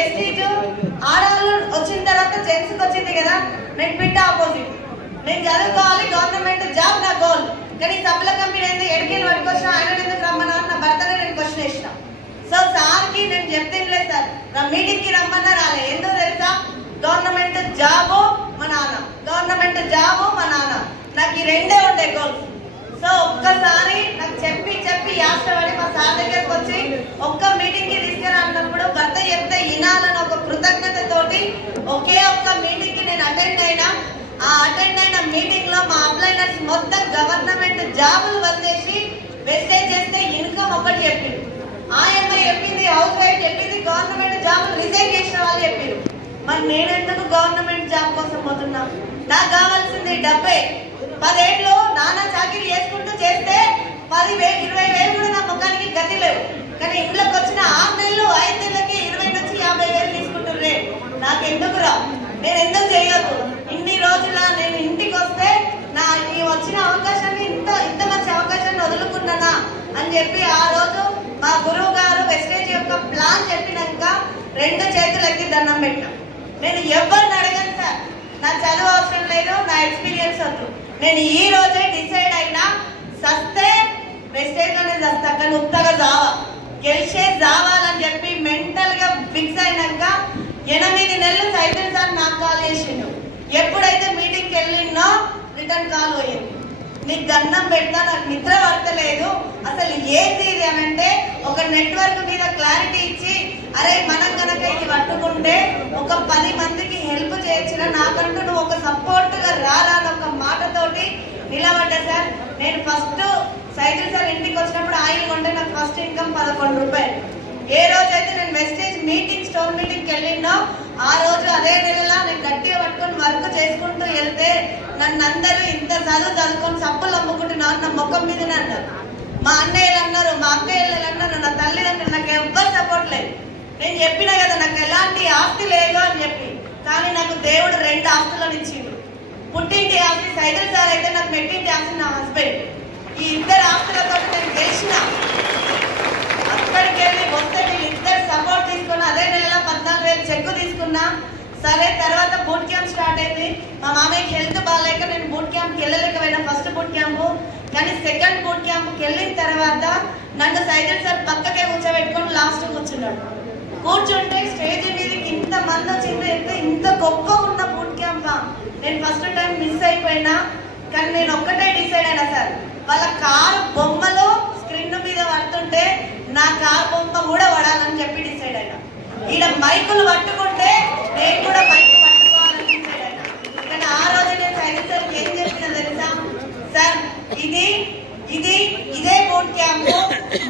Vestige ఆడవాళ్ళు వచ్చిన తర్వాత జెంట్స్ వచ్చింది కదా, నేను బిడ్డ ఆపోజిట్. నేను చదువుకోవాలి, గవర్నమెంట్ జాబ్ నా గోల్. కానీ సప్ల కంపెనీ ఏంది ఎడికెళ్ళి పట్టుకొచ్చినా ఆయన ఎందుకు రమ్మన్నా నా భర్తనే నేను క్వశ్చన్ వేసిన. సో సార్కి నేను చెప్తేలేదు సార్, నా మీటింగ్ కి రమ్మన్నా రాలే. ఎందుకు తెలుసా? గవర్నమెంట్ జాబు మా నాన్న, గవర్నమెంట్ జాబు మా నాన్న, నాకు ఈ రెండే ఉండే గోల్స్. సో ఒక్కసారి నాకు చెప్పి చెప్పి యాష్టపడి మా సార్ దగ్గరకు వచ్చి ఒక్క మీటింగ్ కి తీసుకురానప్పుడు భర్త చెప్తే వినాలని ఒక కృతజ్ఞతతోటి ఒకే ఒక్క మీటింగ్ కి నేను అటెండ్ అయినా. ఆ అటెండ్ అయిన మీటింగ్ లో మా అప్లైనర్స్ మొత్తం గవర్నమెంట్ జాబులు వదిలేసి వెస్టేజ్ చేస్తే ఇన్కమ్ ఒకటి చెప్పింది. ఆయమ్మ చెప్పింది, హౌస్ వైఫ్ చెప్పింది, గవర్నమెంట్ జాబులు రిజైన్ చేసిన వాళ్ళు చెప్పారు. మరి నేను ఎందుకు గవర్నమెంట్ జాబ్ కోసం పోతున్నా? నాకు కావాల్సింది డబ్బే. 10 ఏళ్ళు నాన్న చాకరీ చేసుకుంటూ చేస్తే 10,000 20,000 కూడా నా ముఖానికి గతి లేవు. కానీ ఇంట్లోకి వచ్చిన 6 నెలలు 5 నెలలకి 20 నుంచి 50,000 తీసుకుంటుర్రే. నాకు ఎందుకురా? నేను ఎందుకు చేయొద్దు? ఇన్ని రోజుల నేను ఇంటికి వస్తే నా ఈ వచ్చిన అవకాశాన్ని ఇంత మంచి అవకాశాన్ని వదులుకున్నానా అని చెప్పి ఆ రోజు మా గురువు గారు వెస్టేజ్ యొక్క ప్లాన్ చెప్పినాక 2 చేతులు ఎత్తి దండం పెట్టినా. నేను ఎవరిని అడగను సార్, నా చదువు అవసరం లేదు, నా ఎక్స్పీరియన్స్ వద్దు. నేను ఈ రోజే డిసైడ్ అయినా, సస్తే వెస్టేజ్ లోనే చస్తా, కానీ ఉత్తగా జావా గెలిచే జావాలని చెప్పి మెంటల్ గా ఫిక్స్ అయినాక 8 నెలలు సైకిల్ సార్ నాకు కాల్ చేసిండు. ఎప్పుడైతే మీటింగ్కి వెళ్ళినో రిటర్న్ కాల్ పోయింది. నీకు దండం పెడతా, నాకు నిద్ర పడతలేదు, అసలు ఏంటి ఇది అని అంటే ఒక నెట్వర్క్ మీద క్లారిటీ ఇచ్చి, అరే మనం కనుక ఇది పట్టుకుంటే ఒక 10 మందికి హెల్ప్ చేయొచ్చురా, నాకంటూ నువ్వు ఒక సపోర్ట్ గా రారా అని ఒక మాటతోటి నిలబడ్డా సార్. నేను ఫస్ట్ సైకిల్ సార్ ఇంటికి వచ్చినప్పుడు ఆయిల్ కొంటే నాకు ఫస్ట్ ఇన్కమ్ 11 రూపాయలు. ఏ రోజైతే నేను వెస్టేజ్ మీటింగ్ స్టోర్ మీటింగ్కి వెళ్ళినో ఆ రోజు అదే నెలలా నేను గట్టిగా పట్టుకొని వర్క్ చేసుకుంటూ వెళ్తే నన్ను అందరూ ఇంత చదువుకొని సబ్బులు అమ్ముకుంటున్నారు నా ముఖం మీదనే అన్నారు. మా అన్నయ్యలు అన్నారు, మా అక్కయ్యలు అన్నారు, నా తల్లిదండ్రులు, నాకు ఎవ్వరు సపోర్ట్ లేదు. నేను చెప్పినా కదా నాకు ఎలాంటి ఆస్తి లేదు అని చెప్పి, కానీ నాకు దేవుడు 2 ఆస్తులను ఇచ్చిండు. పుట్టింటి ఆస్తి సైకిల్ సార్ అయితే, నాకు మెట్టింటి ఆస్తి నా హస్బెండ్. ఈ 2 ఆస్తులతో నేను గెలిచిన. అక్కడికి వెళ్ళి వస్తే వీళ్ళిద్దరు సపోర్ట్ తీసుకున్నా. అదే నెల 14,000 చెక్కు తీసుకున్నా. సరే తర్వాత బూట్ క్యాంప్ స్టార్ట్ అయింది. మా మామయ్యకి హెల్త్ బాగాలేక నేను బూట్ క్యాంప్కి వెళ్ళలేకపోయినా ఫస్ట్ బూట్ క్యాంపు. కానీ సెకండ్ బూట్ క్యాంప్కి వెళ్ళిన తర్వాత నన్ను సైకిల్ సార్ పక్కకే కూర్చోబెట్టుకొని లాస్ట్ కూర్చున్నాడు. కూర్చుంటే స్టేజ్ మీదకి ఇంత మంది వచ్చింది, ఇంత గొప్ప ఉన్న బూట్ క్యాంప్. నేను ఫస్ట్ టైం మిస్ అయిపోయినా, కానీ నేను ఒక్కటే డిసైడ్ అయినా సార్, వాళ్ళ కారు బొమ్మలు స్క్రీన్ మీద పడుతుంటే నా కారు బొమ్మ కూడా పడాలని చెప్పి డిసైడ్ అయినా. ఈడ మైకులు పట్టుకుంటే నేను కూడా మైకు పట్టుకోవాలని డిసైడ్ అయినా. కానీ ఆ రోజు నేను సైకిల్ సార్కి ఏం చెప్పినా తెలుసా? సార్ ఇదే బూట్ క్యాంప్,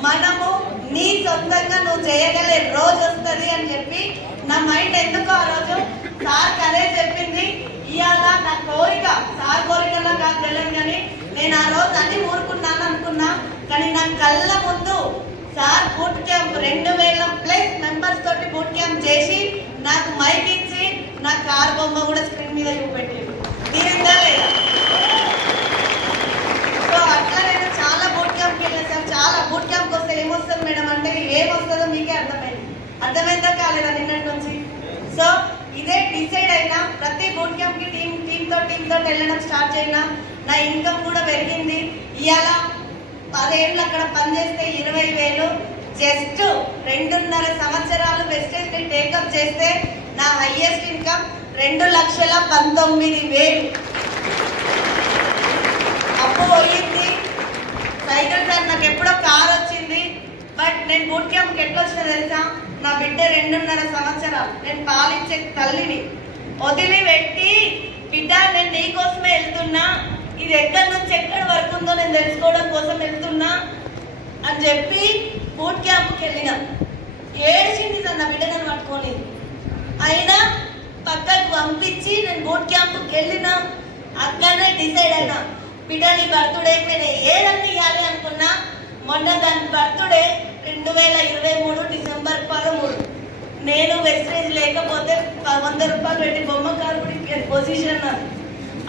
మనము నీ సొంతంగా నువ్వు చేయగలే రోజు వస్తుంది అని చెప్పి నా మైండ్ ఎందుకు ఆ రోజు సార్కి అదే చెప్పింది. ఇవాళ నా కోరిక, సార్ కోరికలా కాదు తెలియదు, కానీ నేను ఆ రోజు అన్ని ఊరుకున్నాను అనుకున్నా. కానీ నా కళ్ళ ముందు సార్ బూట్ క్యాంప్ 2,000+ మెంబర్స్ తోటి బూట్ క్యాంప్ చేసి నాకు మైక్ ఇచ్చి నా కార్ బొమ్మ కూడా స్క్రీన్ మీద చూపెట్టాడు. తీరిందా లేదా? సో అట్లా నేను చాలా బూట్ క్యాంప్కి వెళ్ళాను సార్. చాలా బూట్ క్యాంప్కి వస్తే ఏమొస్తుంది మేడం అంటే, ఏమొస్తుందో మీకే అర్థమైందా కాలేదా నిన్నటి నుంచి? సో ఇదే డిసైడ్ అయినా, ప్రతి బూట్ క్యాంప్కి టీంతో వెళ్ళడం స్టార్ట్ అయినా నా ఇన్కమ్ కూడా పెరిగింది. ఇవాళ 10 ఏళ్ళు అక్కడ పనిచేస్తే 20,000, జస్ట్ 2.5 సంవత్సరాలు వెస్టేజ్ ని టేకప్ చేస్తే నా హైయెస్ట్ ఇన్కమ్ 2,19,000. అప్పు పోయింది. సైకిల్ సార్ నాకు ఎప్పుడో కార్ వచ్చింది. బట్ నేను బూట్ క్యాంప్కి ఎట్లా వచ్చినా తెలుసా? నా బిడ్డ 2.5 సంవత్సరాలు, నేను పాలించే తల్లిని వదిలిపెట్టి, బిడ్డ నేను నీకోసమే వెళ్తున్నా, ఇది ఎక్కడి నుంచి ఎక్కడి వరకు ఉందో నేను తెలుసుకోవడం కోసం వెళ్తున్నా అని చెప్పి బూట్ క్యాంప్కి వెళ్ళిన. ఏడ్చింది సార్ నా బిడ్డ నన్ను పట్టుకోలేదు. అయినా పక్కకు పంపించి నేను బూట్ క్యాంప్కి వెళ్ళిన. అక్కడనే డిసైడ్ అయినా, బిడ్డ నీ బర్త్డే నేను ఏదన్నీ ఇవ్వాలి అనుకున్నా. మొన్న దాని బర్త్డే 2023 డిసెంబర్ 13. నేను వెస్టేజ్ లేకపోతే 100 రూపాయలు పెట్టి బొమ్మ కారు పొజిషన్.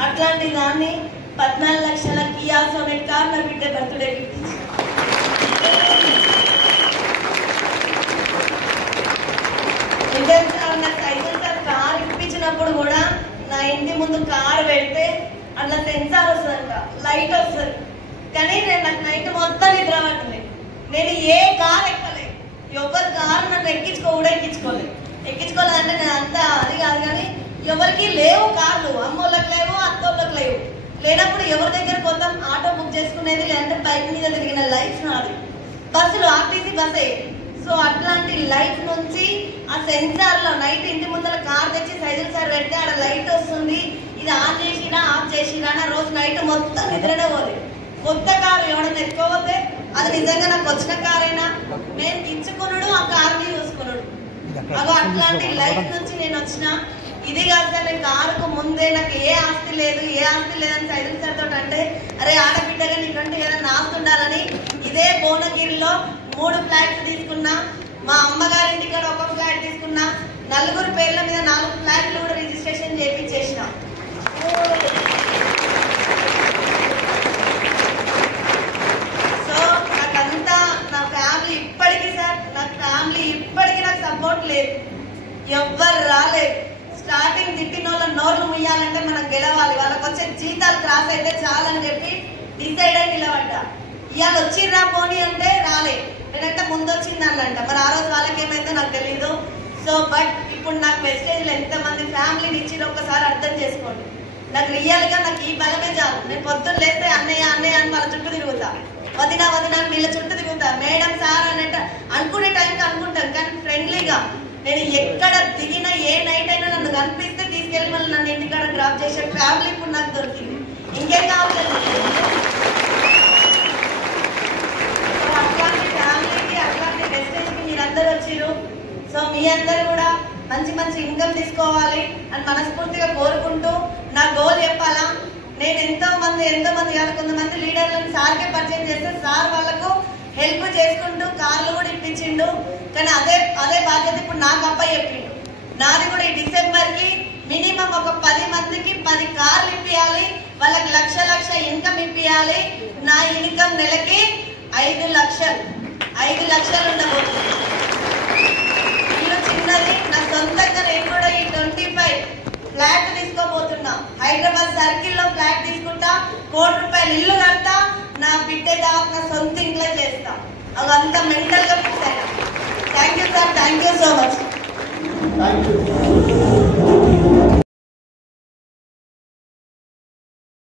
అట్లాంటి దాన్ని 14 లక్షల కియా సోనెట్ కార్ నా బిడ్డ బర్త్డే గిఫ్ట్ ఇచ్చి. నిజం సార్, నా సైకిల్ సార్ కార్ ఇప్పించినప్పుడు కూడా నా ఇంటి ముందు కారు పెడితే అట్లా సెన్సార్ వస్తుందంట, లైట్ వస్తుంది. కానీ నాకు నైట్ మొత్తం నిద్ర పడుతుంది. నేను ఏ కార్ ఎక్కలే, ఎవరి కారు నన్ను ఎక్కించుకోలేదంటే నేను అంతా అది కాదు. కానీ ఎవరికి లేవు కార్లు, అమ్మోళ్ళకి లేవు, అత్తోళ్ళకి లేవు. లేనప్పుడు ఎవరి దగ్గర పోతాం? ఆటో బుక్ చేసుకునేది, లేదంటే బైక్ మీద తిరిగిన లైఫ్ నాది. బస్సులు ఆర్టీసీ బస్సే. సో అట్లాంటి లైఫ్ నుంచి ఆ సెన్సార్ లో నైట్ ఇంటి ముందర కార్ తెచ్చి సైకిల్ సార్ పెడితే ఆడ లైట్ వస్తుంది, ఇది ఆన్ చేసినా ఆఫ్ చేసినా నా రోజు నైట్ మొత్తం నిద్రనే పోదు. కొత్త కారు ఎవడన్నా ఎత్తుకోపోతే అది నిజంగా నాకు వచ్చిన కారైనా నేను ఇచ్చుకున్నాడు, ఆ కార్ని చూసుకున్నాడు. అగో అట్లాంటి లైఫ్ నుంచి నేను వచ్చిన. ఇది కాదు సార్, నేను కారుకు ముందే నాకు ఏ ఆస్తి లేదని సైకిల్ సార్ తోటి అంటే, అరే ఆడబిడ్డగా నీకంటే ఏదైనా ఆస్తి ఉండాలని ఇదే భువనగిరిలో 3 ఫ్లాట్స్ తీసుకున్నా. మా అమ్మగారింటి కాడ 1 ఫ్లాట్ తీసుకున్నా. 4 పేర్ల మీద 4 ఫ్లాట్లు కూడా రిజిస్ట్రేషన్ చేయించేసిన. సో నాకంతా నా ఫ్యామిలీ ఇప్పటికీ సార్, నాకు సపోర్ట్ లేదు, ఎవ్వరు రాలేదు. స్టార్టింగ్ తిట్టిన వాళ్ళ నోర్లు ముయ్యాలంటే మనం గెలవాలి, వాళ్ళకి వచ్చే జీతాలు క్రాస్ అయితే చాలని చెప్పి డిసైడ్ అయి నిలబడ్డా. ఇవాళ వచ్చిర్రా పోనీ అంటే రాలే, నేనంటే ముందు వచ్చిందన్నంట. మరి ఆ రోజు వాళ్ళకి ఏమైందో నాకు తెలీదు. సో బట్ ఇప్పుడు నాకు వెస్టేజ్లో ఎంతమంది ఫ్యామిలీని ఇచ్చిరో ఒక్కసారి అర్థం చేసుకోండి. నాకు రియల్ గా నాకు ఈ బలమే చాలు. నేను పొద్దున్న లేస్తే అన్నయ్య అని వాళ్ళ చుట్టూ తిరుగుతా, వదిన అని వీళ్ళ చుట్టూ తిరుగుతా, మేడం సార్ అన్నట్టు అనుకునే టైంకి అనుకుంటాను. కానీ ఫ్రెండ్లీగా నేను ఎక్కడ దిగినా ఏ నైట్ అయినా నన్ను కనిపిస్తే తీసుకెళ్ళి మళ్ళీ నన్ను ఇంటికాడ డ్రాప్ చేసే ఫ్యామిలీ ఇప్పుడు నాకు దొరికింది. ఇంకేం కావట్లేదు. అట్లాంటి ఫ్యామిలీకి, అట్లాంటి వెస్టేజ్కి మీరందరూ వచ్చిర్రు. సో మీ అందరు కూడా మంచి ఇన్కమ్ తీసుకోవాలి అని మనస్ఫూర్తిగా కోరుకుంటూ నా గోల్ చెప్పాలా. నేను ఎంతో మంది కాదు, కొంతమంది లీడర్లను సార్కే పరిచయం చేస్తే సార్ వాళ్ళకు హెల్ప్ చేసుకుంటూ కార్లు కూడా ఇప్పించిండు. కానీ అదే బాధ్యత ఇప్పుడు నాకు అబ్బాయి చెప్పిండు. నాది కూడా ఈ డిసెంబర్ కి మినిమం ఒక 10 మందికి 10 కార్లు ఇప్పియాలి, వాళ్ళకి లక్ష ఇన్కమ్ ఇప్పియాలి. నా ఇన్కమ్ నెలకి 5 లక్షలు ఉండబోతుంది. ఇల్లు చిన్నది, నా సొంతంగా నేను కూడా ఈ 25 ఫ్లాట్ తీసుకోబోతున్నా. హైదరాబాద్ సర్కిల్లో ఫ్లాట్ తీసుకుంటా, ₹1 కోటి ఇల్లు కడతా, నా బిడ్డ నా సొంత ఇంట్లో చేస్తా. అవంతా మెంటల్ గా ఫిక్స్ అయినా. Thank you sir, thank you so much.